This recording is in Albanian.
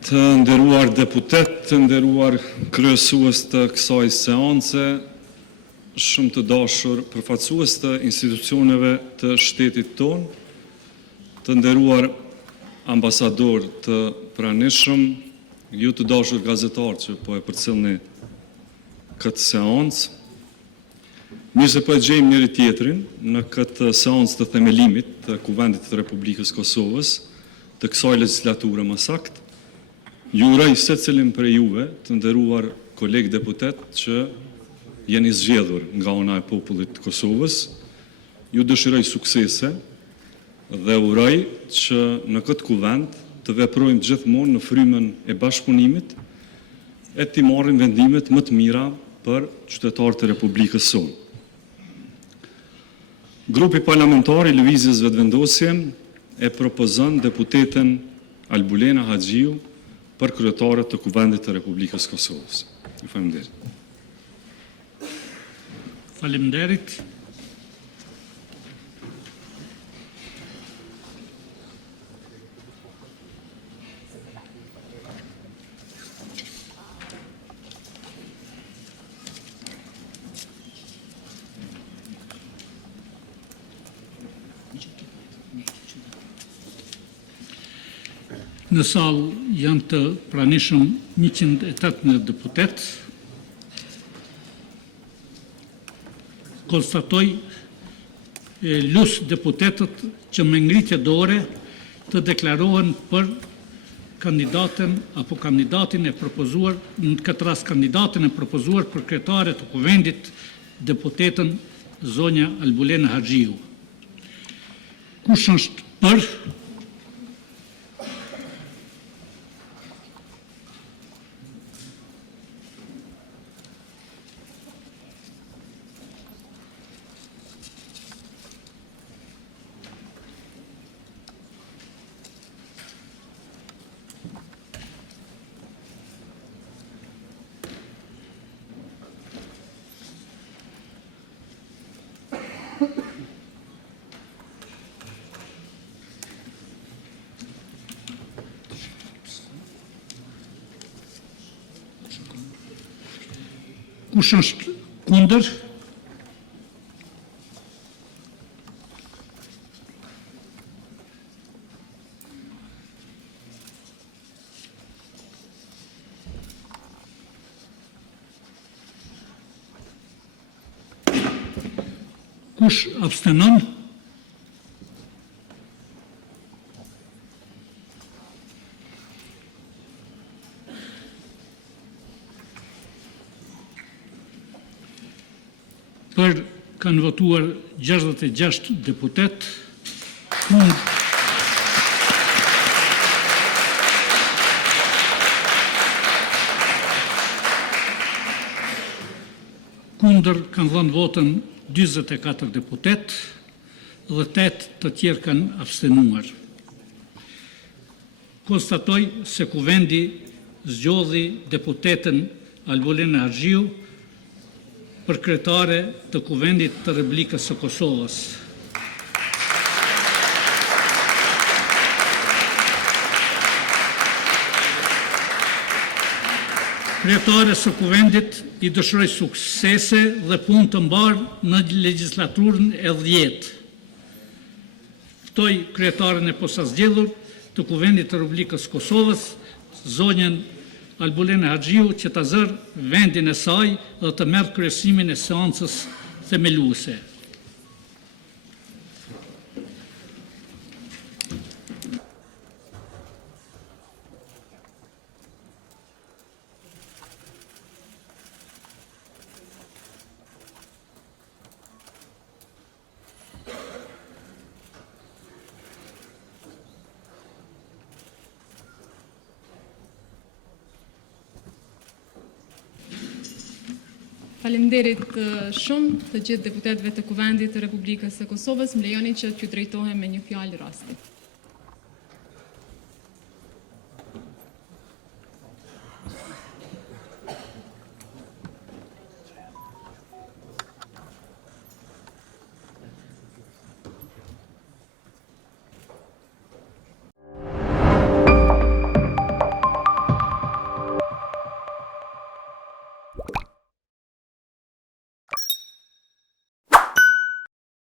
Të nderuar deputet, të nderuar kryesues të kësaj seance, shumë të dashur përfaqësues të institucioneve të shtetit tonë, të nderuar ambasador të pranishëm, ju të dashur gazetarë që po e përcjellni këtë seancë. Mirë se po e gjejmë njëri tjetrin në këtë seancë të themelimit të Kuvendit të Republikës Kosovës, të kësaj legislature më saktë. Ju uroj secilim prej juve, të nderuar kolegë deputet që jeni zgjedhur nga ana e popullit të Kosovës. Ju dëshiroj suksese dhe uroj që në këtë kuvend të veprojmë gjithmonë në frymën e bashkëpunimit e të marrim vendimet më të mira për qytetarët e Republikës sonë. Grupi parlamentar i Lëvizjes Vetëvendosje e propozon deputeten Albulena Haxhiu për kryetare të Kuvendit të Republikës Kosovës. Ju faleminderit. Faleminderit. Në salë janë të pranishëm 118 deputet. Konstatoj lusë deputetët që me ngritje dore të deklarohen për kandidatin apo kandidatin e propozuar, në këtë rast kandidatin e propozuar për kryetare të Kuvendit, deputetën zonja Albulena Haxhiu. Kush është për? Kush është kundër? Kush abstenon? Për kanë votuar 66 deputet, kundër kanë dhënë votën 44 deputet dhe 8 të tjerë kanë abstenuar. Konstatoj se Kuvendi zgjodhi deputeten Albulena Haxhiu për kryetare të Kuvendit të Republikës së Kosovës. Kryetare së Kuvendit i dëshiroj suksese dhe punë të mbarë në legjislaturën e 10. Ftoj kryetaren e posaçëzgjedhur të Kuvendit të Republikës së Kosovës, zonjën Albulena Haxhiu, që ta zërë vendin e saj dhe të merr kryesimin e seancës themeluese. Faleminderit shumë të gjithë deputetëve të Kuvendit të Republikës së Kosovës. Më lejoni që t'ju drejtohem me një fjalë rasti.